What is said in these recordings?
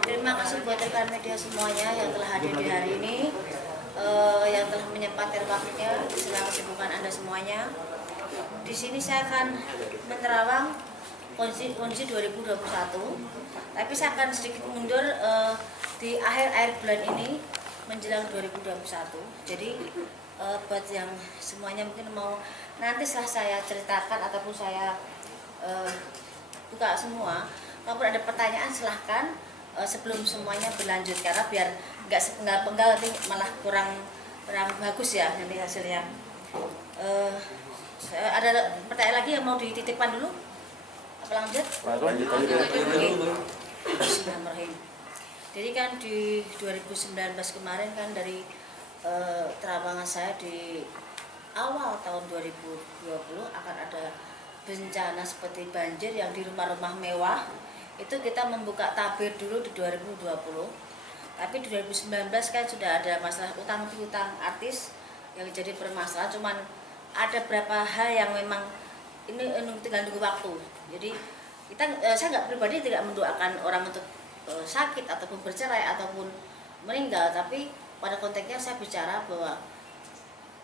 Terima kasih buat rekan media semuanya yang telah hadir di hari ini, yang telah menyempatkan waktunya di sela kesibukan Anda semuanya. Di sini saya akan menerawang kondisi 2021, tapi saya akan sedikit mundur di akhir bulan ini menjelang 2021. Jadi buat yang semuanya mungkin mau nanti setelah saya ceritakan ataupun saya buka semua, kalau ada pertanyaan silahkan sebelum semuanya berlanjut, karena biar nggak sepenggal-penggal nanti malah kurang bagus ya nanti hasilnya. Ada pertanyaan lagi yang mau dititipkan dulu? Apa lanjut? Bismillahirrahmanirrahim. Jadi kan di 2019 kemarin kan dari terawangan saya di awal tahun 2020 akan ada bencana seperti banjir yang di rumah-rumah mewah. Itu kita membuka tabir dulu di 2020. Tapi di 2019 kan sudah ada masalah utang piutang artis yang jadi permasalahan. Cuman ada beberapa hal yang memang ini tinggal nunggu waktu. Jadi saya nggak pribadi tidak mendoakan orang untuk sakit ataupun bercerai ataupun meninggal, tapi pada konteksnya saya bicara bahwa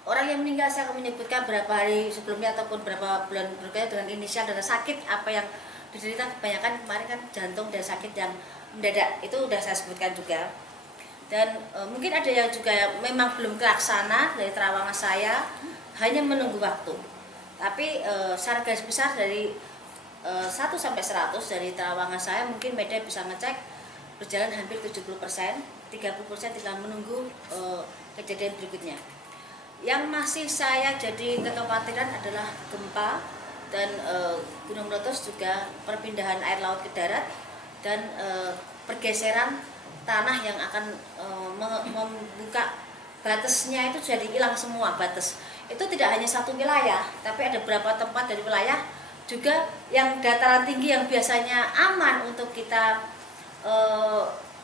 orang yang meninggal saya akan menyebutkan berapa hari sebelumnya ataupun berapa bulan berikutnya dengan inisial dan sakit apa yang diderita. Kebanyakan kemarin kan jantung dan sakit yang mendadak, itu sudah saya sebutkan juga. Dan mungkin ada yang juga yang memang belum terlaksana dari terawangan saya, hanya menunggu waktu. Tapi secara garis besar dari 1 sampai 100 dari terawangan saya mungkin media bisa ngecek berjalan hampir 70%, 30% tinggal menunggu kejadian berikutnya. Yang masih saya jadi kekhawatiran adalah gempa dan gunung meletus, juga perpindahan air laut ke darat dan pergeseran tanah yang akan membuka batasnya. Itu jadi hilang semua batas. Itu tidak hanya satu wilayah, tapi ada beberapa tempat dari wilayah juga yang dataran tinggi yang biasanya aman untuk kita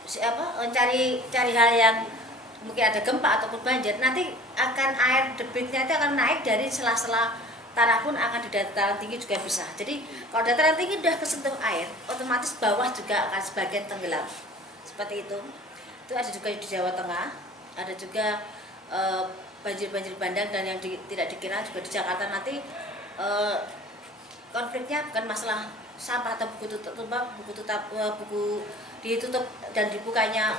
cari hal yang mungkin ada gempa ataupun banjir, nanti akan air debitnya itu akan naik dari sela-sela tanah pun akan di dataran tinggi juga bisa. Jadi kalau dataran tinggi sudah kesentuh air, otomatis bawah juga akan sebagian tenggelam. Seperti itu. Itu ada juga di Jawa Tengah, ada juga banjir-banjir bandang, dan yang tidak dikira juga di Jakarta nanti konfliknya bukan masalah sampah atau buku ditutup dan dibukanya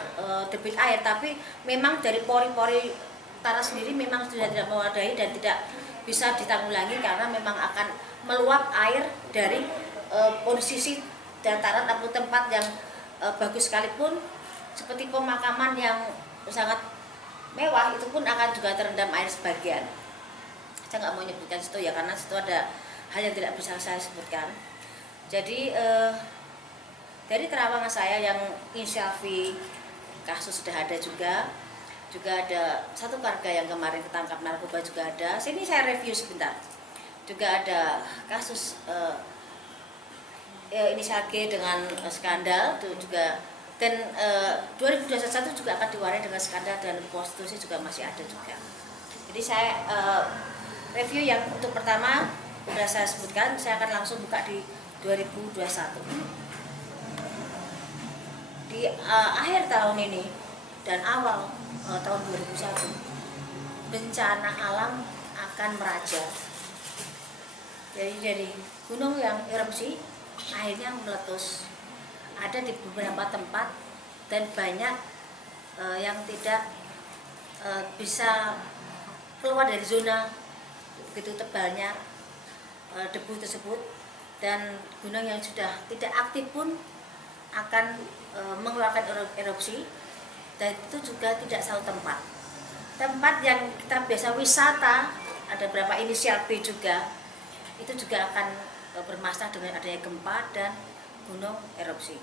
debit air, tapi memang dari pori-pori tanah sendiri memang sudah tidak memadai dan tidak bisa ditanggulangi karena memang akan meluap air dari posisi dataran atau tempat yang bagus sekalipun seperti pemakaman yang sangat mewah, itu pun akan juga terendam air sebagian. Saya nggak mau menyebutkan situ ya, karena situ ada hal yang tidak bisa saya sebutkan. Jadi dari terawangan saya yang inisial V, kasus sudah ada juga ada satu warga yang kemarin ketangkap narkoba juga ada. Sini saya review sebentar. Juga ada kasus inisial G dengan skandal itu juga, dan 2021 juga akan diwarnai dengan skandal dan prostitusi juga masih ada juga. Jadi saya review yang untuk pertama sudah saya sebutkan, saya akan langsung buka di 2021. Di akhir tahun ini dan awal tahun 2001, bencana alam akan meraja. Jadi dari gunung yang erupsi akhirnya meletus, ada di beberapa tempat, dan banyak yang tidak bisa keluar dari zona begitu tebalnya debu tersebut, dan gunung yang sudah tidak aktif pun akan mengeluarkan erupsi, dan itu juga tidak satu tempat yang kita biasa wisata, ada beberapa inisial B juga, itu juga akan bermasalah dengan adanya gempa dan gunung erupsi.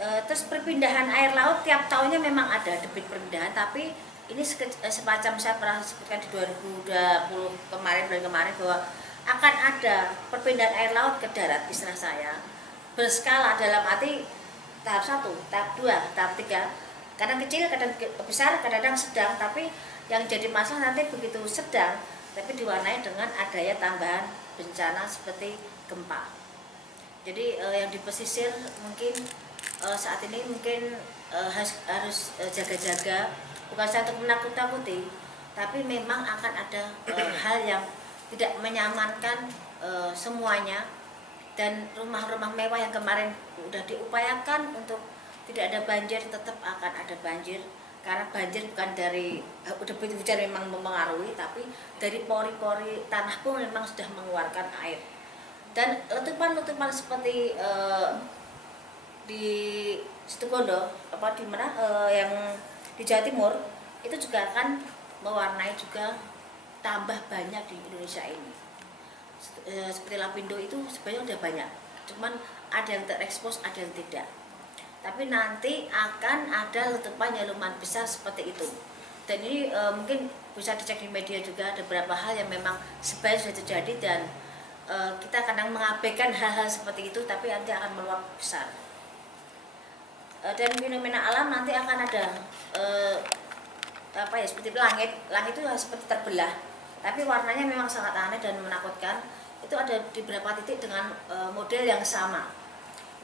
Terus perpindahan air laut tiap tahunnya memang ada debit perpindahan, tapi ini semacam saya pernah sebutkan di 2020 bulan kemarin bahwa akan ada perpindahan air laut ke darat, istilah saya berskala, dalam arti tahap 1, tahap 2, tahap 3, kadang kecil, kadang besar, kadang sedang. Tapi yang jadi masalah nanti begitu sedang, tapi diwarnai dengan adanya tambahan bencana seperti gempa. Jadi yang di pesisir mungkin saat ini mungkin harus jaga-jaga, bukan saya untuk menakut-nakuti, tapi memang akan ada hal yang tidak menyamankan semuanya. Dan rumah-rumah mewah yang kemarin udah diupayakan untuk tidak ada banjir, tetap akan ada banjir. Karena banjir bukan dari debit hujan memang mempengaruhi, tapi dari pori-pori tanah pun memang sudah mengeluarkan air. Dan letupan-letupan seperti di Situbondo, di mana yang di Jawa Timur, itu juga akan mewarnai juga tambah banyak di Indonesia ini. Seperti Lapindo itu sebenarnya udah banyak, cuman ada yang terekspos, ada yang tidak. Tapi nanti akan ada letupan yang lumayan besar seperti itu. Dan ini mungkin bisa dicek di media juga, ada beberapa hal yang memang sebenarnya sudah terjadi dan kita kadang mengabaikan hal-hal seperti itu, tapi nanti akan meluap besar. Dan fenomena alam nanti akan ada seperti langit itu seperti terbelah, tapi warnanya memang sangat aneh dan menakutkan. Itu ada di beberapa titik dengan model yang sama,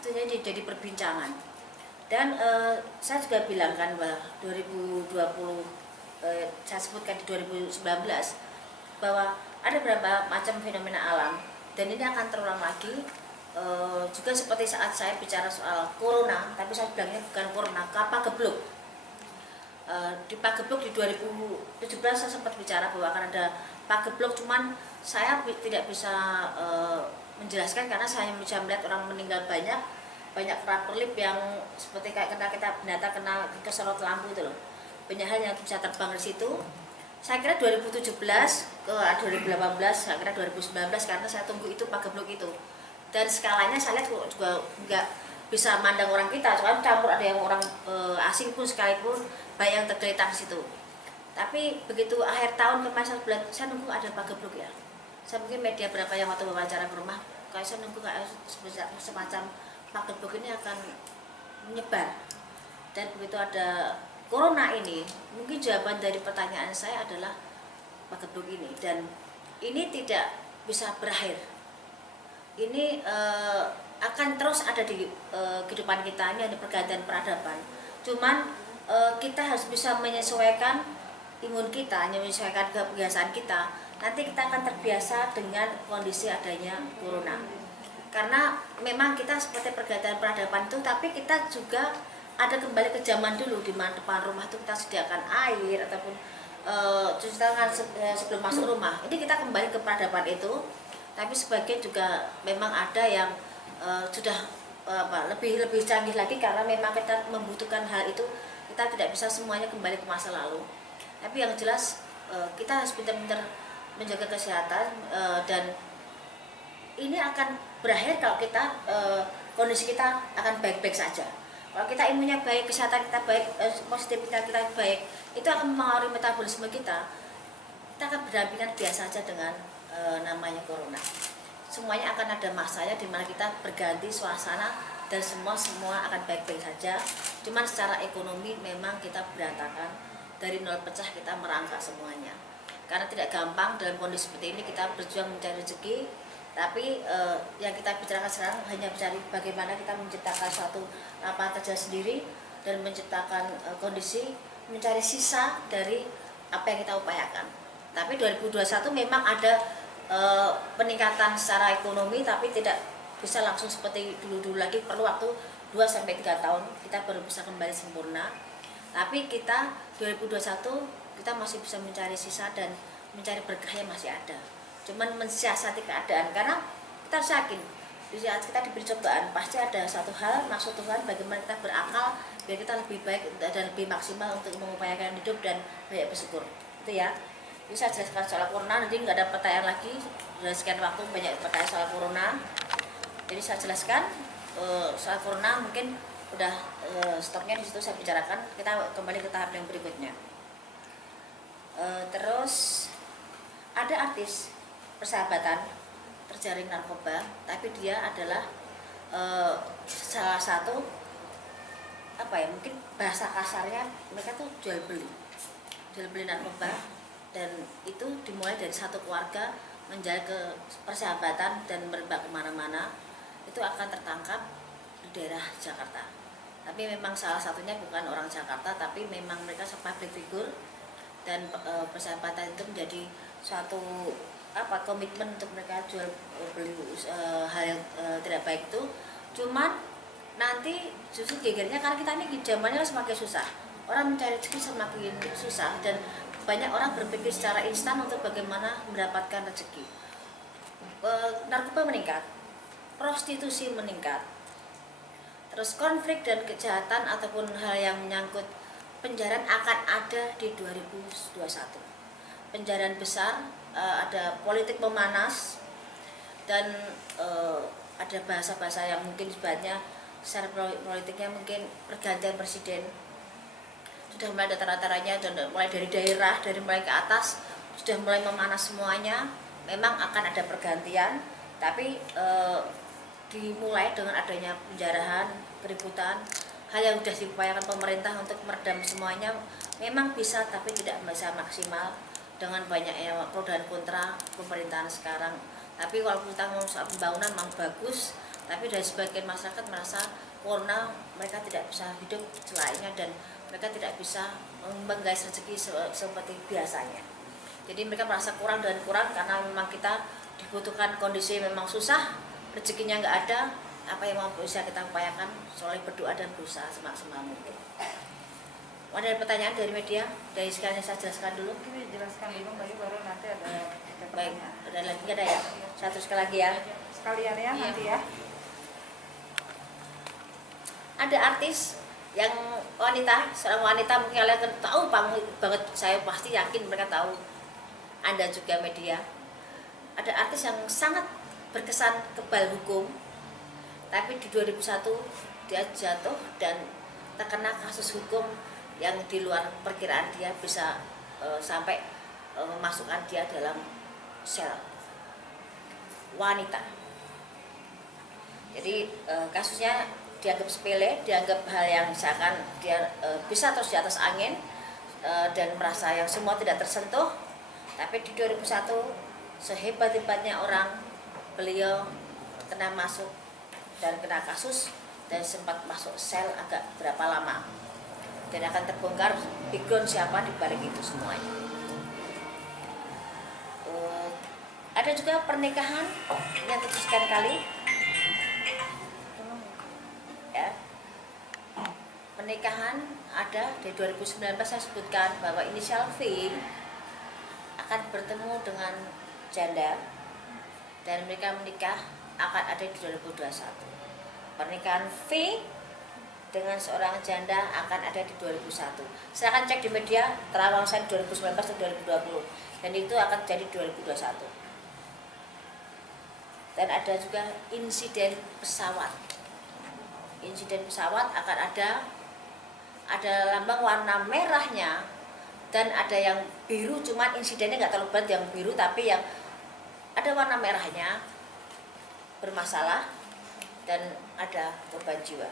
itu jadi perbincangan. Dan saya juga bilang kan bahwa 2020 saya sebutkan di 2019 bahwa ada beberapa macam fenomena alam dan ini akan terulang lagi. Juga seperti saat saya bicara soal corona, tapi saya bilangnya bukan corona, Pagebluk. Di Pagebluk di 2017 saya sempat bicara bahwa akan ada Pagebluk, cuman saya tidak bisa menjelaskan karena saya hanya bisa melihat orang meninggal banyak kerap-kerlip yang seperti kayak kita binatang kena keserot lampu itu loh. Banyak hal yang bisa terbang di situ. Saya kira 2017 ke 2018, saya kira 2019 karena saya tunggu itu Pagebluk itu. Dan skalanya saya lihat juga nggak bisa mandang orang kita, soalnya campur ada yang orang asing pun sekalipun banyak yang tergeletak di situ. Tapi begitu akhir tahun kemarin saya nunggu ada Pagebluk ya. Saya mungkin media berapa yang waktu wawancara ke rumah, kayak saya nunggu kayak semacam Pagebluk ini akan menyebar. Dan begitu ada corona ini, mungkin jawaban dari pertanyaan saya adalah Pagebluk ini. Dan ini tidak bisa berakhir. Ini akan terus ada di kehidupan kita, ini ada pergantian peradaban. Cuman kita harus bisa menyesuaikan imun kita, menyesuaikan kebiasaan kita. Nanti kita akan terbiasa dengan kondisi adanya corona. Karena memang kita seperti pergantian peradaban itu, tapi kita juga ada kembali ke zaman dulu di mana depan rumah itu kita sediakan air ataupun cuci tangan sebelum masuk rumah. Ini kita kembali ke peradaban itu, tapi sebagian juga memang ada yang sudah lebih canggih lagi karena memang kita membutuhkan hal itu. Kita tidak bisa semuanya kembali ke masa lalu. Tapi yang jelas kita harus pintar-pintar menjaga kesehatan dan ini akan berakhir kalau kita kondisi kita akan baik-baik saja. Kalau kita imunnya baik, kesehatan kita baik, positivitas kita baik, itu akan mempengaruhi metabolisme kita. Kita akan berdampingan biasa saja dengan namanya corona. Semuanya akan ada masanya di mana kita berganti suasana dan semua akan baik-baik saja. Cuman secara ekonomi memang kita berantakan, dari nol pecah kita merangkak semuanya. Karena tidak gampang dalam kondisi seperti ini kita berjuang mencari rezeki, tapi yang kita bicarakan sekarang hanya mencari bagaimana kita menciptakan suatu lapangan kerja sendiri dan menciptakan kondisi mencari sisa dari apa yang kita upayakan. Tapi 2021 memang ada peningkatan secara ekonomi, tapi tidak bisa langsung seperti dulu-dulu lagi, perlu waktu 2-3 tahun kita baru bisa kembali sempurna. Tapi kita 2021 kita masih bisa mencari sisa dan mencari berkah yang masih ada. Cuman mensiasati keadaan, karena kita harus yakin di saat kita diberi cobaan pasti ada satu hal maksud Tuhan bagaimana kita berakal biar kita lebih baik dan lebih maksimal untuk mengupayakan hidup dan banyak bersyukur. Itu ya. Jadi saya jelaskan soal corona, nanti nggak ada pertanyaan lagi. Sudah sekian waktu banyak pertanyaan soal corona. Jadi saya jelaskan soal corona, mungkin udah stopnya di situ saya bicarakan. Kita kembali ke tahap yang berikutnya. Terus ada artis persahabatan terjaring narkoba, tapi dia adalah salah satu mungkin bahasa kasarnya mereka tuh jual beli narkoba, dan itu dimulai dari satu keluarga menjaga ke persahabatan dan merebak kemana-mana. itu akan tertangkap di daerah Jakarta. Tapi memang salah satunya bukan orang Jakarta, tapi memang mereka public figure, dan persahabatan itu menjadi suatu komitmen untuk mereka jual beli hal yang tidak baik itu. Cuman nanti justru gegernya karena kita ini zamannya semakin susah, orang mencari rezeki semakin susah, dan banyak orang berpikir secara instan untuk bagaimana mendapatkan rezeki. Narkoba meningkat, prostitusi meningkat, terus konflik dan kejahatan ataupun hal yang menyangkut penjaraan akan ada di 2021. Penjaraan besar, ada politik memanas, dan ada bahasa-bahasa yang mungkin sebenarnya secara politiknya mungkin pergantian presiden sudah mulai ada tanda-tandanya, dan mulai dari daerah, dari mulai ke atas sudah mulai memanas semuanya. Memang akan ada pergantian, tapi dimulai dengan adanya penjarahan, keributan, hal yang sudah diupayakan pemerintah untuk meredam semuanya memang bisa, tapi tidak bisa maksimal dengan banyaknya pro dan kontra pemerintahan sekarang. Tapi kalau kita mau soal pembangunan memang bagus, tapi dari sebagian masyarakat merasa corona mereka tidak bisa hidup selainnya, dan mereka tidak bisa menggais rezeki seperti biasanya. Jadi mereka merasa kurang dan kurang karena memang kita dibutuhkan kondisi memang susah, rezekinya nggak ada, apa yang mau bisa kita upayakan selalu berdoa dan berusaha semaksimal mungkin. Ada pertanyaan dari media? Dari sekalian saya jelaskan dulu. Ini jelaskan dulu Mbak, baru nanti ada pertanyaan. Baik, ada lagi nggak ada ya? Satu sekali lagi ya. Sekalian ya, nanti ya. Ada artis yang wanita, seorang wanita, mungkin kalian tahu banget, saya pasti yakin mereka tahu, Anda juga media. Ada artis yang sangat berkesan kebal hukum, tapi di 2001 dia jatuh dan terkena kasus hukum yang di luar perkiraan dia, bisa sampai memasukkan dia dalam sel wanita. Jadi kasusnya dianggap sepele, dianggap hal yang misalkan dia bisa terus di atas angin, dan merasa yang semua tidak tersentuh. Tapi di 2001 sehebat-hebatnya orang, beliau kena masuk dan kena kasus, dan sempat masuk sel agak berapa lama, dan akan terbongkar background siapa di balik itu semuanya. Ada juga pernikahan yang terjadi kali ya. Pernikahan ada di 2019, saya sebutkan bahwa inisial V akan bertemu dengan janda dan mereka menikah akan ada di 2021. Pernikahan V dengan seorang janda akan ada di 2001. Silakan cek di media Terawang Sign 2019 atau 2020, dan itu akan jadi 2021. Dan ada juga insiden pesawat. Insiden pesawat akan ada lambang warna merahnya, dan ada yang biru, cuman insidennya nggak terlalu berat yang biru, tapi yang ada warna merahnya bermasalah dan ada korban jiwa.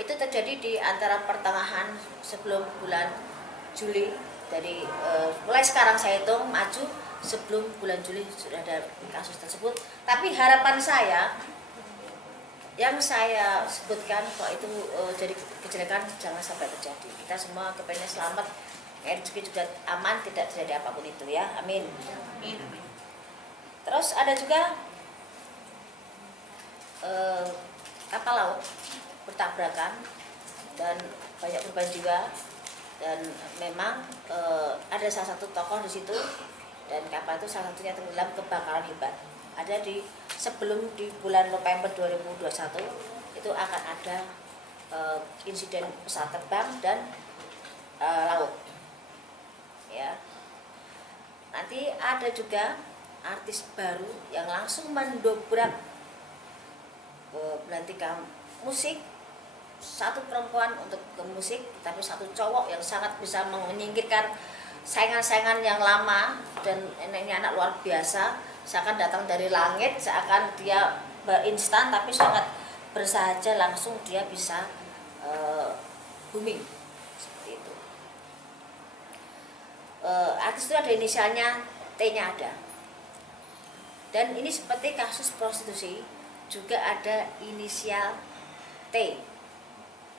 Itu terjadi di antara pertengahan sebelum bulan Juli. Dari mulai sekarang saya hitung maju, sebelum bulan Juli sudah ada kasus tersebut. Tapi harapan saya yang saya sebutkan kok itu jadi kejelekan jangan sampai terjadi. Kita semua kepengen selamat, rezeki juga aman, tidak terjadi apapun itu ya. Amin. Terus ada juga kapal laut bertabrakan dan banyak korban jiwa, dan memang ada salah satu tokoh di situ, dan kapal itu salah satunya tenggelam, kebakaran hebat. Ada sebelum di bulan November 2021 itu akan ada insiden pesawat terbang dan laut ya. Nanti ada juga artis baru yang langsung mendobrak belantikan musik, satu perempuan untuk ke musik, tapi satu cowok yang sangat bisa menyingkirkan saingan-saingan yang lama, dan ini anak luar biasa, seakan datang dari langit, seakan dia instan, tapi sangat bersahaja, langsung dia bisa booming seperti itu. Artis itu ada inisialnya, T-nya ada, dan ini seperti kasus prostitusi. juga ada inisial T,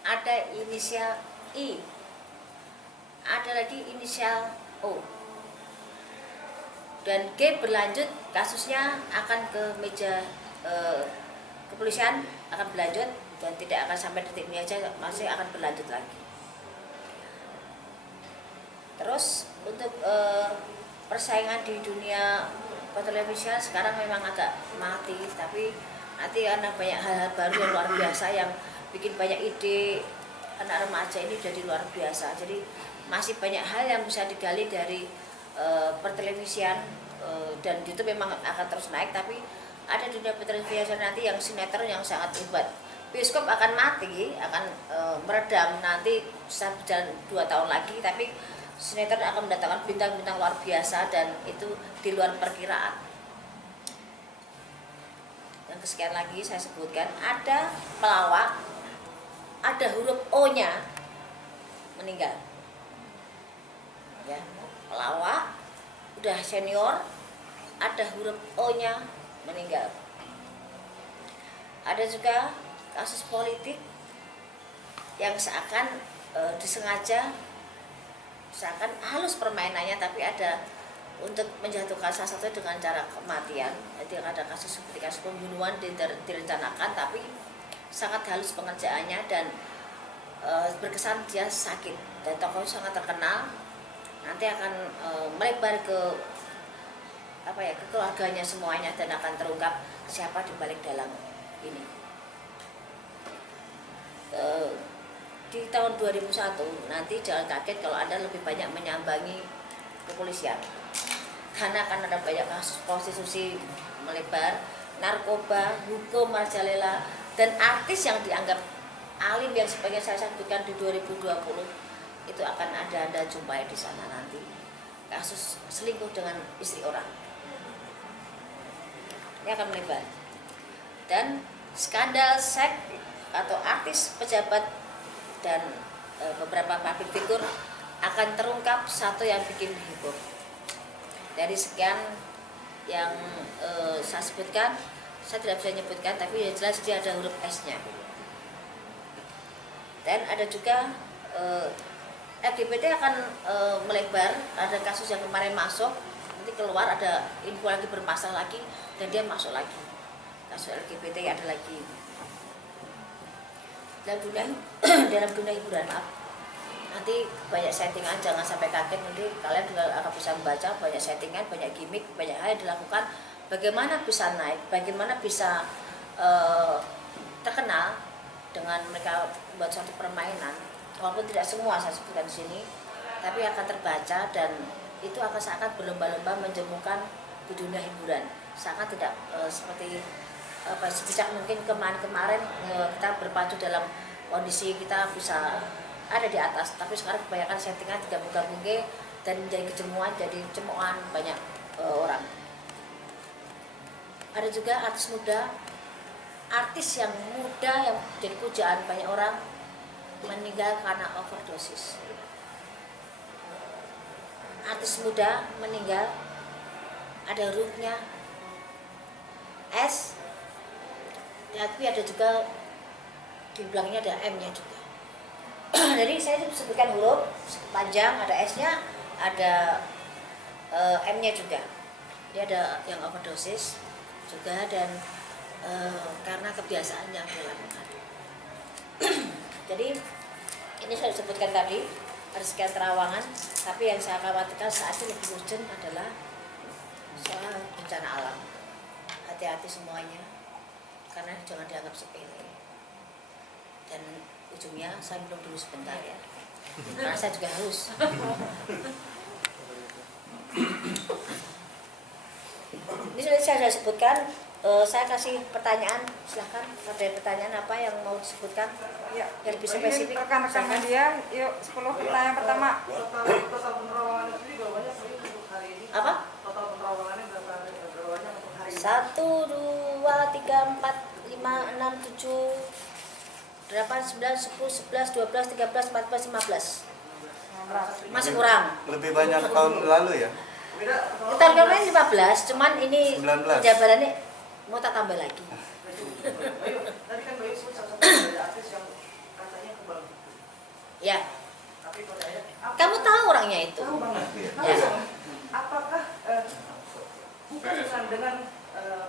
ada inisial I, ada lagi inisial O. Dan G berlanjut, kasusnya akan ke meja kepolisian, akan berlanjut dan tidak akan sampai detik ini aja, masih akan berlanjut lagi. Terus untuk persaingan di dunia pertelevisian sekarang memang agak mati, tapi nanti karena banyak hal-hal baru yang luar biasa yang bikin banyak ide anak remaja ini jadi luar biasa. Jadi masih banyak hal yang bisa digali dari pertelevisian, dan itu memang akan terus naik. Tapi ada dunia pertelevisian nanti yang sinetron yang sangat hebat. Bioskop akan mati, akan meredam nanti bisa berjalan 2 tahun lagi, tapi sinetron akan mendatangkan bintang-bintang luar biasa dan itu di luar perkiraan. Yang kesekian lagi saya sebutkan, ada pelawak, ada huruf O-nya meninggal. Ya, pelawak udah senior, ada huruf O-nya meninggal. Ada juga kasus politik yang seakan disengaja, seakan halus permainannya, tapi ada untuk menjatuhkan salah satu dengan cara kematian. Jadi ada kasus seperti kasus pembunuhan direncanakan, tapi sangat halus pengerjaannya dan berkesan dia sakit. Dan tokohnya sangat terkenal, nanti akan melebar ke ke keluarganya semuanya dan akan terungkap siapa di balik dalam ini. Di tahun 2001 nanti jangan kaget kalau Anda lebih banyak menyambangi kepolisian, karena akan ada banyak kasus prostitusi melebar, narkoba, hukum merajalela, dan artis yang dianggap alim yang sebagai saya sebutkan di 2020 itu akan ada Anda jumpai di sana nanti. Kasus selingkuh dengan istri orang ini akan melebar, dan skandal seks atau artis, pejabat dan beberapa public figure akan terungkap satu yang bikin heboh. Dari sekian yang saya sebutkan, saya tidak bisa menyebutkan, tapi yang jelas dia ada huruf S-nya. Dan ada juga LGBT akan melebar. Ada kasus yang kemarin masuk, nanti keluar ada info lagi bermasalah lagi, dan dia masuk lagi. Kasus LGBT ada lagi. Dalam dunia hiburan, nanti banyak settingan, jangan sampai kaget. Nanti kalian juga akan bisa membaca banyak settingan, banyak gimmick, banyak hal yang dilakukan. Bagaimana bisa naik, bagaimana bisa terkenal dengan mereka buat suatu permainan. Walaupun tidak semua saya sebutkan di sini, tapi akan terbaca dan itu akan seakan berlomba-lomba menjemukan di dunia hiburan. Seakan tidak seperti sebijak mungkin kemarin kita berpacu dalam kondisi kita bisa ada di atas, tapi sekarang kebanyakan settingan tidak buka-buka dan menjadi kejemuan, jadi cemoan banyak orang. Ada juga artis muda, artis yang muda yang jadi pujaan banyak orang meninggal karena overdosis. Artis muda meninggal, ada hurufnya S, tapi ada juga di belakangnya ada M-nya juga. Jadi saya sebutkan huruf panjang, ada S-nya, ada M-nya juga. Dia ada yang overdosis juga, dan karena kebiasaannya dilakukan. Jadi ini saya sebutkan tadi ada sekian terawangan, tapi yang saya khawatirkan saat ini lebih urgent adalah soal bencana alam. Hati-hati semuanya, karena jangan dianggap sepele. Dan ujungnya saya minum dulu sebentar ya, karena saya juga haus. Ini sudah saya sebutkan. Saya kasih pertanyaan, silahkan. Ada pertanyaan apa yang mau disebutkan? Ya, yang lebih spesifik. Rekan-rekan media, yuk 10 pertanyaan pertama. Apa? 1, 2, 3, 4, 5, 6, 7, 8, 9, 10, 11, 12, 13, 14, 15. Masih kurang. Lebih banyak tahun lalu ya? Tahun kemarin 15, cuman ini 19. penjabarannya mau tak tambah lagi. Bayu, tadi kan Bayu sebut salah satu dari artis yang katanya kebal. Ya, Tapi pada akhirnya, kamu tahu orangnya itu. tahu banget. Ya. Apakah bukan dengan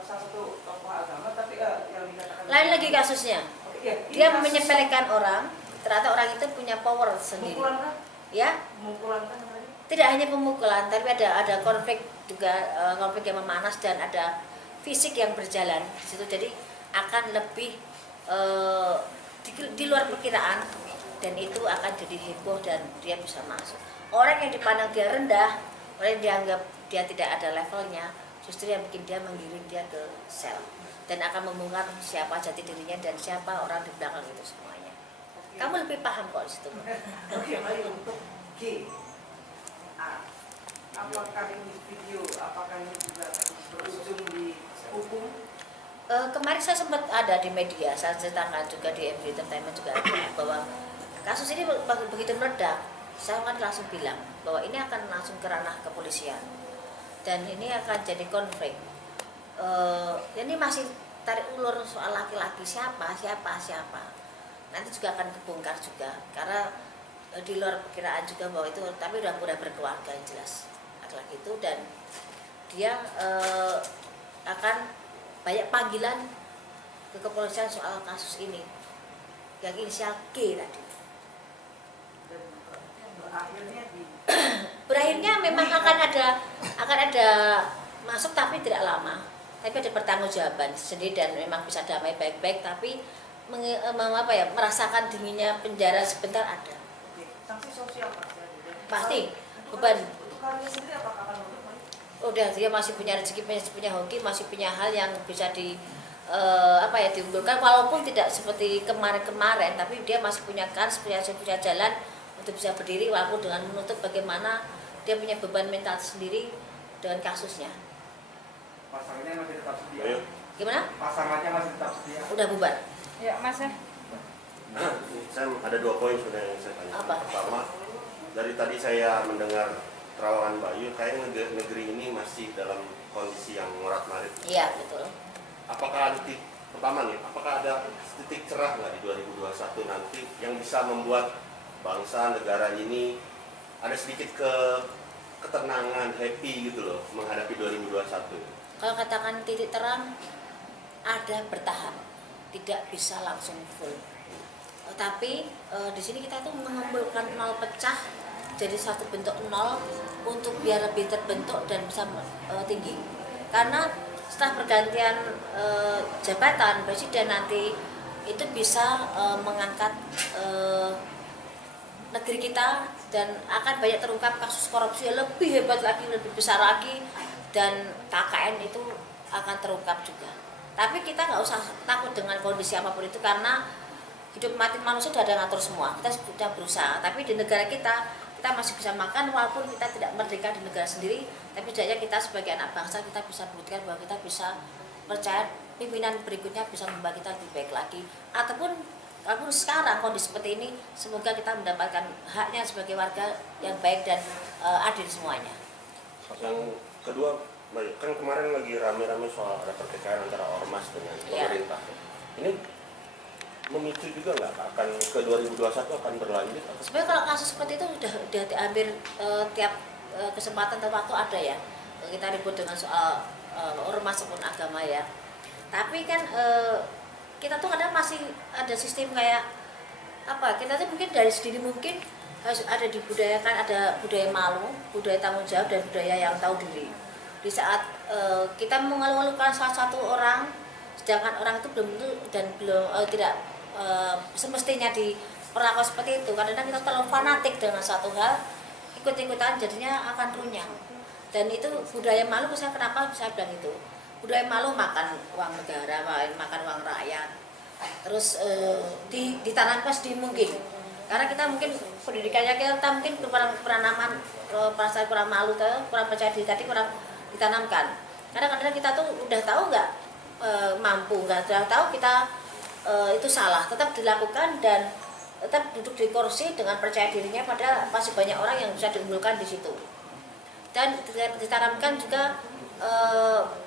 salah satu tokoh agama, tapi yang dikatakan Lain lagi kasusnya. Oke, iya, ini Dia kasus menyepelekan orang, ternyata orang itu punya power sendiri. pemukulan kan? Ya, Pemukulan kan tadi? tidak hanya pemukulan, tapi ada konflik juga, konflik yang memanas dan ada fisik yang berjalan di situ. Jadi akan lebih di luar perkiraan, dan itu akan jadi heboh dan dia bisa masuk. Orang yang dipandang dia rendah, orang yang dianggap dia tidak ada levelnya, justru yang bikin dia menggiring dia ke sel dan akan membongkar siapa jati dirinya dan siapa orang di belakang itu semuanya. Kamu lebih paham kok di situ. Oke, baik, untuk G. Apakah ini video, apakah ini juga akan berujung di hukum? Kemarin saya sempat ada di media, saya ceritakan juga di MV Entertainment juga ada, bahwa kasus ini begitu meledak, saya kan langsung bilang bahwa ini akan langsung ke ranah kepolisian dan ini akan jadi konflik. Ini masih tarik ulur soal laki-laki siapa, nanti juga akan kebongkar juga karena di luar perkiraan juga bahwa itu, tapi udah berkeluarga yang jelas laki-laki itu, dan dia akan banyak panggilan ke kepolisian soal kasus ini yang inisial G tadi. Dan berakhirnya di Berakhirnya memang akan ada masuk, tapi tidak lama, tapi ada pertanggungjawaban sendiri dan memang bisa damai baik-baik, tapi merasakan dinginnya penjara sebentar ada. Oke, sanksi sosial Pasti beban. Untuk karirnya sendiri apakah akan menutup? Udah, dia masih punya rezeki, masih punya hoki, masih punya hal yang bisa diunggulkan, walaupun tidak seperti kemarin-kemarin, tapi dia masih punya kans, punya jalan untuk bisa berdiri, walaupun dengan menutup bagaimana dia punya beban mental sendiri dengan kasusnya. Pasangannya masih tetap setia. Ayo. Gimana? Pasangannya masih tetap setia. Udah bubar. Ya, Mas ya. Saya ada 2 poin sudah yang saya tanya. Apa? Pertama, dari tadi saya mendengar terawangan Bayu, kayak negeri ini masih dalam kondisi yang morat-marit. Iya, betul. Apakah ada apakah ada titik cerah nggak di 2021 nanti yang bisa membuat bangsa negara ini ada sedikit ketenangan, happy gitu loh menghadapi 2021? Kalau katakan titik terang, ada bertahap, tidak bisa langsung full. Tapi di sini kita tuh mengumpulkan nol pecah jadi satu bentuk nol untuk biar lebih terbentuk dan bisa tinggi. Karena setelah pergantian jabatan presiden nanti itu bisa mengangkat negeri kita, dan akan banyak terungkap kasus korupsi yang lebih hebat lagi, lebih besar lagi, dan KKN itu akan terungkap juga. Tapi kita nggak usah takut dengan kondisi apapun itu, karena hidup mati manusia sudah ada ngatur semua. Kita sudah berusaha, tapi di negara kita masih bisa makan walaupun kita tidak merdeka di negara sendiri, tapi setidaknya kita sebagai anak bangsa kita bisa buktikan bahwa kita bisa percaya pimpinan berikutnya bisa membawa kita lebih baik lagi. Ataupun kalaupun sekarang kondisi seperti ini, semoga kita mendapatkan haknya sebagai warga yang baik dan adil semuanya. Yang kedua, kan kemarin lagi rame-rame soal ada pertikaian antara ormas dengan pemerintah. Ini memicu juga nggak akan ke 2021 akan berlanjut? Sebenarnya kalau kasus seperti itu udah hampir tiap kesempatan atau waktu ada ya, kita ribut dengan soal ormas maupun agama ya. Tapi kan kita tuh kadang masih ada sistem kayak apa? Kita tuh mungkin dari sedini mungkin harus ada dibudayakan, ada budaya malu, budaya tanggung jawab, dan budaya yang tahu diri. Di saat kita mengeluh-elukan salah satu orang, sedangkan orang itu tidak semestinya diperlakukan seperti itu. Kadang-kadang kita terlalu fanatik dengan satu hal, ikut-ikutan jadinya akan runyam. Dan itu budaya malu, saya kenapa saya bilang itu? Budaya malu makan uang negara, makan uang rakyat. Terus ditanamkan sedini mungkin. Karena kita mungkin pendidikannya kita mungkin kurang perasaan kurang malu, kurang percaya diri tadi kurang ditanamkan. Karena kadang-kadang kita tuh udah tahu nggak mampu, nggak tahu kita itu salah, tetap dilakukan dan tetap duduk di kursi dengan percaya dirinya, padahal masih banyak orang yang bisa diunggulkan di situ. Dan ditanamkan juga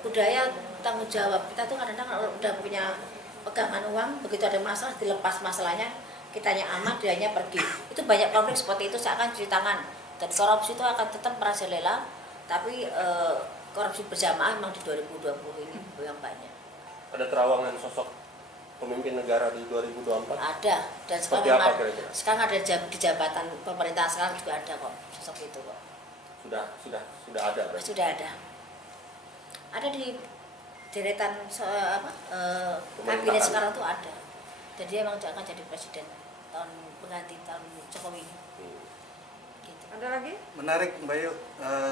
budaya tanggung jawab. Kita tuh kadang-kadang udah punya pegangan uang, begitu ada masalah dilepas masalahnya, kitanya aman, dianya pergi. Itu banyak konflik seperti itu saya akan cuci tangan. Dan korupsi itu akan tetap merajalela, tapi korupsi berjamaah memang di 2020 ini yang banyak. Ada terawangan sosok pemimpin negara di 2024? Ada, dan Seperti sekarang apa kira-kira? sekarang ada di jabatan pemerintahan sekarang juga ada kok sosok itu kok. Sudah ada berarti? Sudah ada. Ada di deretan kabinet sekarang tuh ada. Dan dia memang akan jadi presiden tahun pengganti tahun Jokowi. Gitu. Ada lagi? Menarik Mbak Yu,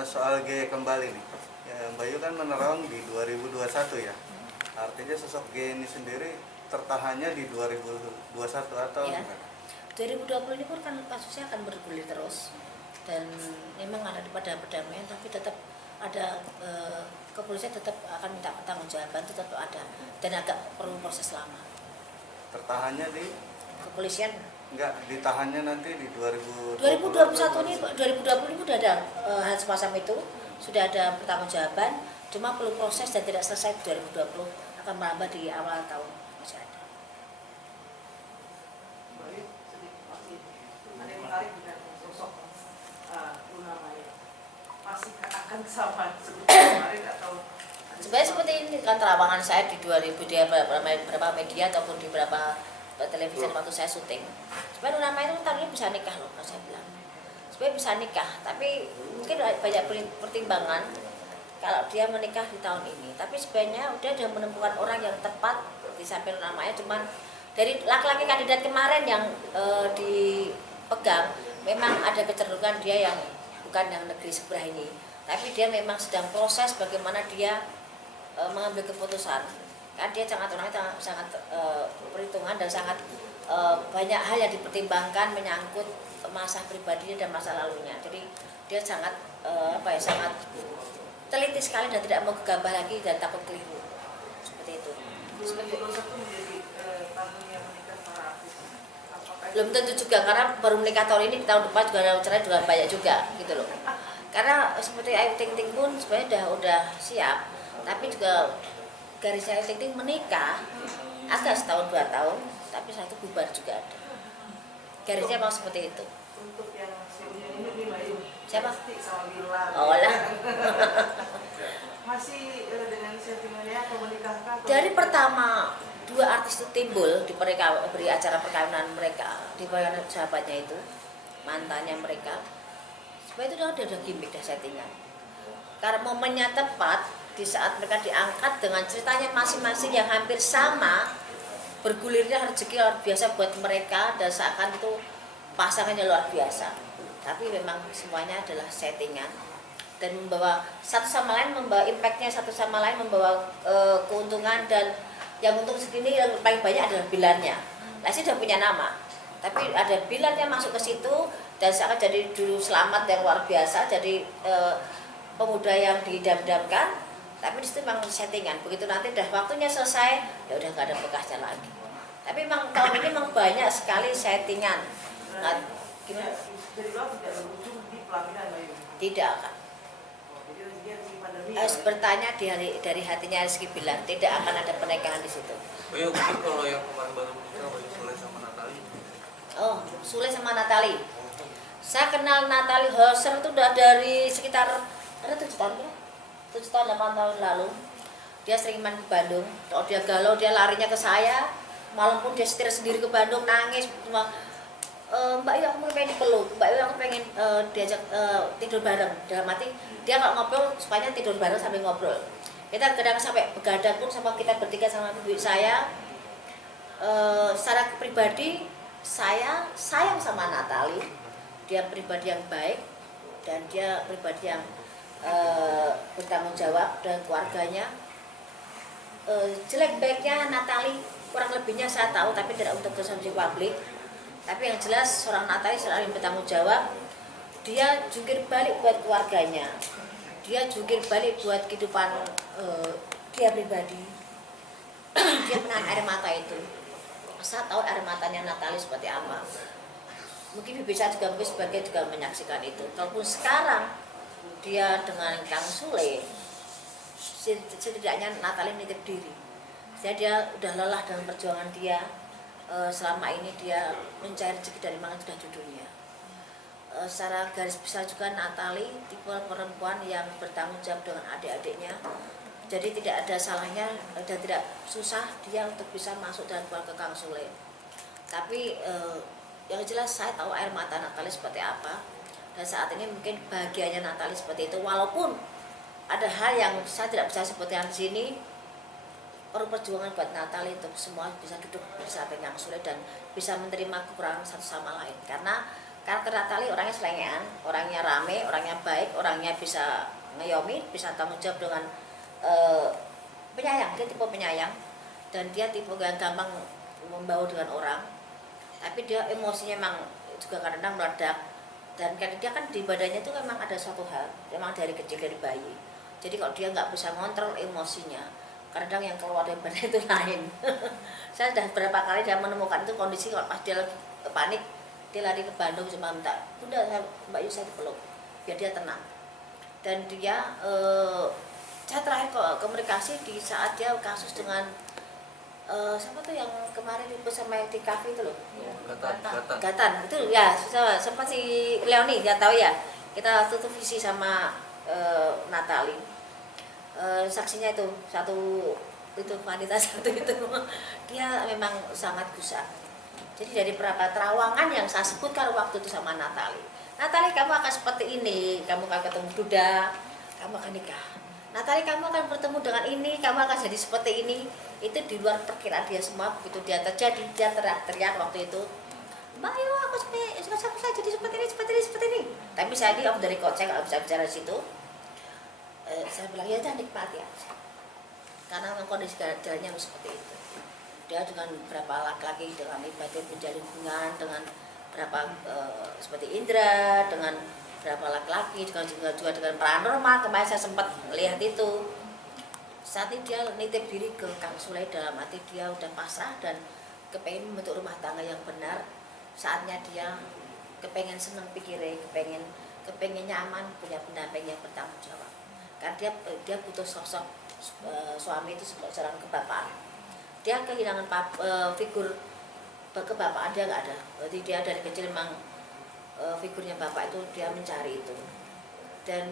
soal G kembali nih. Ya, Mbak Yu kan menerang di 2021 ya. Artinya sosok G ini sendiri tertahannya di 2021 atau Ya. gimana? 2020 ini pun kan kasusnya akan bergulir terus. Dan memang ada pada perdamaian, tapi tetap ada kepolisian tetap akan minta pertanggungjawaban, tetap ada, dan agak perlu proses lama. Tertahannya di Kepolisian enggak ditahannya nanti di 2021 ini 2020 ini sudah ada hal semacam itu, sudah ada pertanggungjawaban, cuma perlu proses dan tidak selesai di 2020, akan merambah di awal tahun masih ada. Baik, sedikit masih ada yang menarik dengan sosok Luna Maya. Masih akan sama seperti kemarin atau Sebenarnya seperti ini kan terawangan saya di 2000 di beberapa media ataupun di beberapa televisi waktu saya syuting. Sebenarnya Luna Maya itu tahun ini bisa nikah loh, kalau saya bilang. Sebenarnya bisa nikah, tapi mungkin banyak pertimbangan kalau dia menikah di tahun ini. Tapi sebenarnya udah menemukan orang yang tepat di samping Luna Maya. Cuman dari laki-laki kandidat kemarin yang dipegang, memang ada kecenderungan dia yang bukan yang negeri sebelah ini. Tapi dia memang sedang proses bagaimana dia mengambil keputusan. Kan dia orangnya sangat perhitungan dan sangat banyak hal yang dipertimbangkan menyangkut masa pribadinya dan masa lalunya. Jadi dia sangat sangat teliti sekali dan tidak mau gegabah lagi dan takut keliru. Seperti itu. 2021 menjadi tahun yang menikah para artis. Apakah Belum tentu juga, karena baru menikah tahun ini, tahun depan juga ada cerai juga banyak juga gitu loh. Karena seperti Ayu Ting Ting pun sebenarnya udah siap, tapi juga garisnya Ayu Ting Ting menikah agak setahun 2 tahun, tapi satu bubar juga ada. Garisnya mau seperti itu. untuk yang sebelumnya ini di Bayu? Siapa? Pasti sama Bila. Oh lah. Masih dengan sentimennya atau menikahkah? Dari pertama 2 artis itu timbul di beri acara perkawinan mereka, di perkawinan sahabatnya itu, mantannya mereka, sebenarnya itu udah ada gimmick, dah settingan. Karena momennya tepat di saat mereka diangkat dengan ceritanya masing-masing yang hampir sama, bergulirnya rezeki luar biasa buat mereka dan seakan itu pasangannya luar biasa. Tapi memang semuanya adalah settingan dan membawa satu sama lain, membawa impactnya satu sama lain, membawa keuntungan, dan yang untung segini yang paling banyak adalah Bilarnya. Lesti sudah punya nama, tapi ada Bilarnya masuk ke situ dan seakan jadi dulu Selamat yang luar biasa, jadi pemuda yang didam-damkan, tapi disitu memang settingan. Begitu nanti udah waktunya selesai, ya udah nggak ada bekasnya lagi. Tapi memang tahun ini memang banyak sekali settingan. Nah, gimana? Dari luar tidak berujung di pelaminan Bayu. Tidak kan? Jadi rezekinya di pandemi. Bertanya dari hatinya Rizky bilang tidak akan ada pernikahan di situ. Bayu, mungkin kalau yang kemarin baru menikah, Bayu Sule sama Natali. Oh, Sule sama Natali. Saya kenal Natali Hoser itu udah dari sekitar 7 tahun ya? 7 tahun 8 tahun lalu. Dia sering main ke Bandung. Kalau dia galau dia larinya ke saya. Malam pun dia setir sendiri ke Bandung, nangis cuma Mbak Yu aku pengen dipeluk, Mbak Yu aku pengen diajak tidur bareng. Dalam arti dia kalau ngobrol supaya tidur bareng sambil ngobrol. Kita kadang sampai begadang pun sama kita bertiga sama ibu saya. Secara pribadi saya sayang sama Natali. Dia pribadi yang baik dan dia pribadi yang bertanggung jawab dan keluarganya. Jelek baiknya Natali kurang lebihnya saya tahu, tapi tidak untuk konsumsi publik. Tapi yang jelas seorang Natali selalu bertanggung jawab. Dia jungkir balik buat keluarganya, dia jungkir balik buat kehidupan dia pribadi. Dia menahan air mata itu. Saya tahu air matanya Natali seperti apa. Mungkin bisa juga mungkin sebagai juga menyaksikan itu. Kalaupun sekarang dia dengan Kang Sule, setidaknya Natali nitip diri. Jadi dia udah lelah dengan perjuangan dia. Selama ini dia mencari rezeki dari mana sudah judulnya. Secara garis besar juga Natali tipe perempuan yang bertanggung jawab dengan adik-adiknya. Jadi tidak ada salahnya dan tidak susah dia untuk bisa masuk dalam keluarga Kang Sule. Tapi yang jelas saya tahu air mata Natali seperti apa. Dan saat ini mungkin bahagianya Natali seperti itu. Walaupun ada hal yang saya tidak bisa sebutkan di sini, perlu perjuangan buat Natali untuk semua bisa duduk bersama Kang Sule dan bisa menerima kekurangan satu sama lain. Karena karakter Natali orangnya selengean, orangnya rame, orangnya baik, orangnya bisa ngayomi, bisa tanggung jawab dengan penyayang. Dia tipe penyayang dan dia tipe yang gampang membaur dengan orang. Tapi dia emosinya memang juga kadang-kadang meledak. Dan karena dia kan di badannya itu memang ada suatu hal, memang dari kecil, dari bayi. Jadi kalau dia nggak bisa ngontrol emosinya, kadang yang keluar dari badan itu lain. Saya sudah berapa kali dia menemukan itu kondisi kalau pas dia lagi panik, dia lari ke Bandung cuma minta, "Bunda, Mbak Yu saya dipeluk," biar dia tenang. Dan dia, saya terakhir komunikasi di saat dia kasus dengan siapa tuh yang kemarin ribut sama yang di kafe itu loh, Gatan itu ya, sempat si Leoni dia tahu ya, kita tutup visi sama Natali. Saksinya itu satu itu wanita satu itu dia memang sangat gusar. Jadi dari beberapa terawangan yang saya sebutkan waktu itu sama Natali, kamu akan seperti ini, kamu akan ketemu Duda, kamu akan nikah. Natali, kamu akan bertemu dengan ini, kamu akan jadi seperti ini. Itu di luar perkiraan dia semua. Begitu dia terjadi, dia teriak-teriak waktu itu, "Mbak Yu, aku saya jadi seperti ini. Tapi saya ini dari kok saya nggak bisa bicara di situ. Saya bilang ya jangan nikmati aja, karena memang kondisi jalannya seperti itu. Dia dengan berapa laki-laki dengan ibadah menjalin hubungan dengan berapa seperti Indra, dengan berapa laki-laki juga dengan paranormal. Kemarin saya sempat melihat itu. Saat ini dia nitip diri ke Kang Sule dalam arti dia udah pasrah dan kepengen membentuk rumah tangga yang benar. Saatnya dia kepengen seneng pikirnya, kepengen nyaman, punya pendamping yang bertanggung jawab. Karena dia butuh sosok suami itu seorang kebapaan. Dia kehilangan figur kebapaan, dia nggak ada. Berarti dia dari kecil memang figurnya bapak itu dia mencari itu. Dan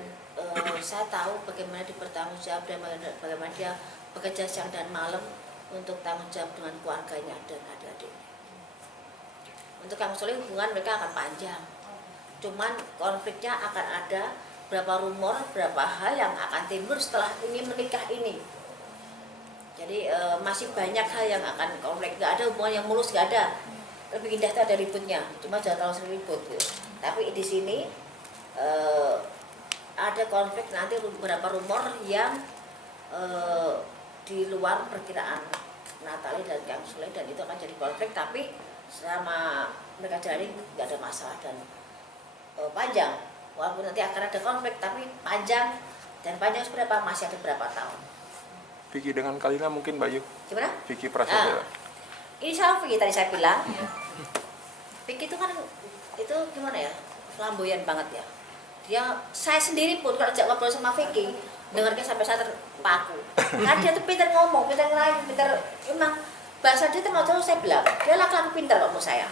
saya tahu bagaimana dia bertanggung jawab dan bagaimana dia bekerja siang dan malam untuk tanggung jawab dengan keluarganya dan adik-adiknya. Untuk Kang Sule hubungan mereka akan panjang. Cuman konfliknya akan ada, berapa rumor, berapa hal yang akan timbul setelah ini menikah ini. Jadi masih banyak hal yang akan konflik. Gak ada hubungan yang mulus, gak ada. Lebih indah itu ada ributnya, cuma jangan terlalu sering ribut gitu. Tapi di sini ada konflik nanti beberapa rumor yang di luar perkiraan Natali dan Kang Sule, dan itu akan jadi konflik. Tapi selama mereka jalani nggak ada masalah dan panjang. Walaupun nanti akan ada konflik, tapi panjang, dan panjang seberapa, masih ada berapa tahun. Vicky dengan Kalina mungkin Mbak Yu? Gimana? Vicky Prasetya. Ini sama Vicky tadi saya bilang. Vicky itu kan, itu gimana ya, flamboyan banget ya. Saya sendiri pun kalau ngobrol sama Vicky, dengarnya sampai saya terpaku. Karena dia tuh pintar ngomong, pintar ngelain, emang bahasa dia tuh mau tahu, saya bilang, dia laki-laki pintar kok menurut saya.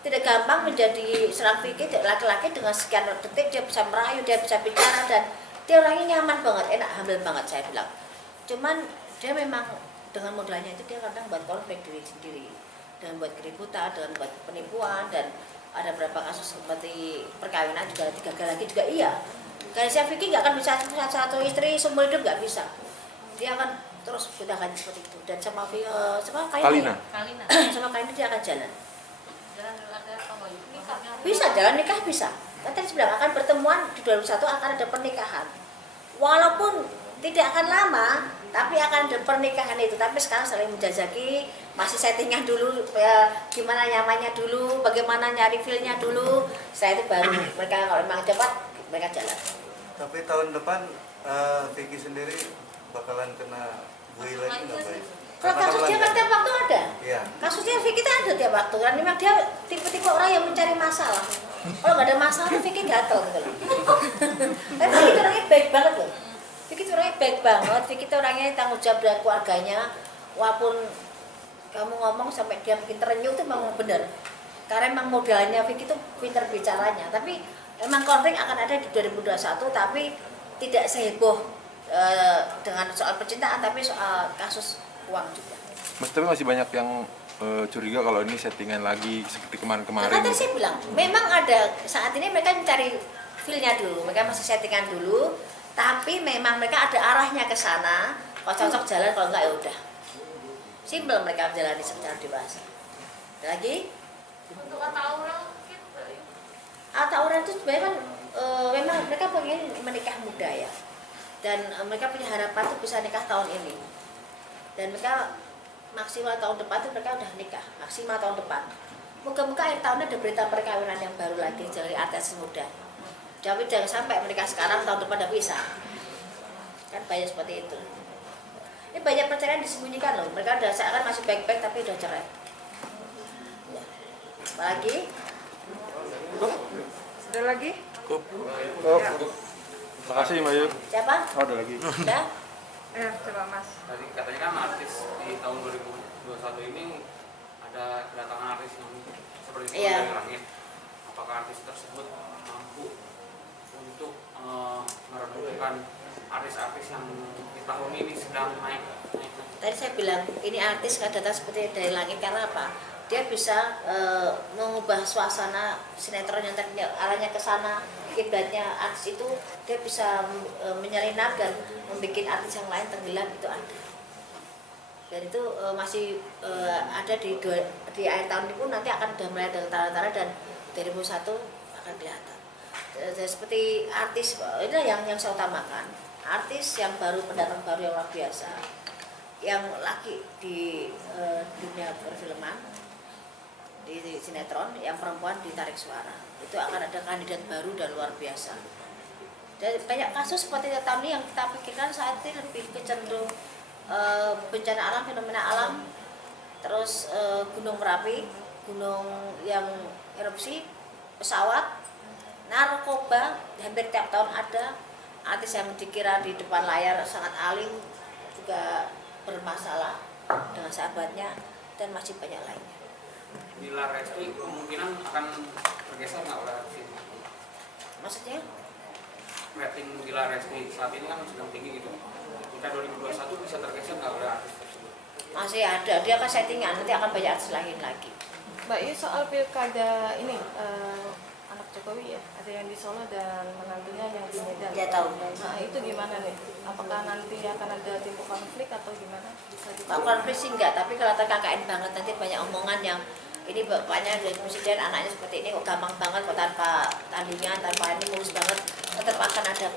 Tidak gampang menjadi seorang Vicky, laki-laki dengan sekian detik dia bisa merayu, dia bisa bicara, dan dia orangnya nyaman banget, enak, humble banget saya bilang. Cuman dia memang dengan modalnya itu dia kadang buat konflik diri sendiri, dan buat keributan, dan buat penipuan, dan ada beberapa kasus seperti perkawinan juga gagal lagi juga iya. Karena saya Vicky nggak akan bisa satu istri seumur hidup, nggak bisa. Dia akan terus bertahan seperti itu. Dan sama Kalina sama Kalina dia akan jalan. Bisa jalan nikah bisa. Kan tadi bilang akan pertemuan di 2001 akan ada pernikahan. Walaupun tidak akan lama, tapi akan ada pernikahan itu. Tapi sekarang saling menjajaki, masih settingan dulu, gimana nyamannya dulu, bagaimana nyari feel-nya dulu. Setelah itu baru mereka kalau memang cepat mereka jalan. Tapi tahun depan Vicky sendiri bakalan kena bully lagi nggak baik? Kalau kasus dia kan tiap waktu ada. Iya. Kasusnya Vicky itu ada tiap waktu. Kan memang dia tipe-tipe orang yang mencari masalah. Kalau nggak ada masalah, Vicky gatel gitu loh. Tapi Vicky orangnya baik banget loh. Vicky itu orangnya baik banget. Vicky itu orangnya tanggung jawab dengan keluarganya. walaupun kamu ngomong sampai dia bikin terenyuh itu memang benar. Karena memang modalnya Vicky itu pintar bicaranya. Tapi memang konflik akan ada di 2021, tapi tidak seheboh dengan soal percintaan, tapi soal kasus uang juga. Mas, tapi masih banyak yang curiga kalau ini settingan lagi seperti kemarin-kemarin. Kan tadi saya bilang, memang ada saat ini mereka mencari feel-nya dulu, mereka masih settingan dulu, tapi memang mereka ada arahnya ke sana. Kalau cocok jalan, kalau enggak ya udah. Simpel mereka menjalani secara dewasa. Ada lagi? Untuk Ataura mungkin Ataura itu sebenarnya kan memang mereka pengen menikah muda ya. Dan mereka punya harapan tuh bisa nikah tahun ini. Dan mereka maksimal tahun depan tuh mereka udah nikah, maksimal tahun depan. Moga-moga akhir tahun ada berita perkawinan yang baru lagi dari artis muda. Tapi jangan sampai menikah sekarang tahun depan udah bisa. Kan banyak seperti itu. Ini banyak perceraian disembunyikan loh. Mereka udah seakan masih baik-baik tapi udah cerai. Ya. Apalagi? Sudah lagi? Cukup. Ya. Terima kasih Mbak Yu. Siapa? Oh, ada lagi. Udah? Ya, coba Mas. Tadi katanya kan artis di tahun 2021 ini ada kedatangan artis yang seperti itu Iya. dari langit. Apakah artis tersebut mampu untuk meredupkan artis-artis yang di tahun ini sedang naik? Tadi saya bilang ini artis nggak datang seperti dari langit karena apa? Dia bisa mengubah suasana sinetron yang tadinya arahnya ke sana, kiblatnya artis itu dia bisa menyelinap dan membuat artis yang lain tenggelam, itu ada. Dan itu masih ada di akhir tahun ini pun nanti akan sudah mulai ada tanda-tanda dan 2001 akan kelihatan. Jadi seperti artis ini yang saya utamakan, artis yang baru, pendatang baru yang luar biasa, yang laki di dunia perfilman, di sinetron, yang perempuan ditarik suara, itu akan ada kandidat baru dan luar biasa. Dan banyak kasus seperti tahun ini yang kita pikirkan saat ini lebih cenderung bencana alam, fenomena alam, terus gunung Merapi, gunung yang erupsi, pesawat, narkoba, hampir tiap tahun ada. Artis yang dikira di depan layar sangat alim juga bermasalah dengan sahabatnya, dan masih banyak lainnya. Bila Resti kemungkinan akan bergeser nggak oleh artis ini? Maksudnya? Rating Bila Resti saat ini kan sedang tinggi gitu. Jika 2021 bisa tergeser nggak oleh artis tersebut? Masih ada, dia akan settingan, nanti akan banyak artis lain lagi. Mbak Yu, soal pilkada ini anak Jokowi ya, ada yang di Solo dan menantunya yang di Medan. Dia tahu. Nah itu gimana nih? Apakah nanti akan ada timbul konflik atau gimana? Bisa Kalau konflik sih enggak, tapi kalau KKN banget nanti banyak omongan yang ini bapaknya dari presiden, anaknya seperti ini kok gampang banget kok tanpa tandingan, tanpa ini mulus banget. Tetap akan ada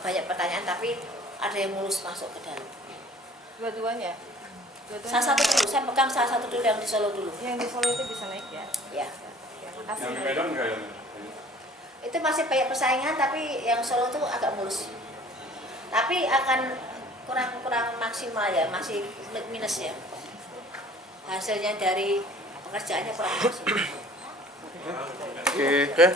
banyak pertanyaan, tapi ada yang mulus masuk ke dalam. Dua-duanya? Salah satu dulu, saya pegang salah satu dulu yang di Solo dulu. Yang di Solo itu bisa naik ya? Ya. Ya, makasih. Yang di Medan enggak ya? Itu masih banyak persaingan, tapi yang Solo tuh agak mulus. Tapi akan kurang maksimal ya, masih minus ya. Hasilnya dari pekerjaannya kurang maksimal. Oke.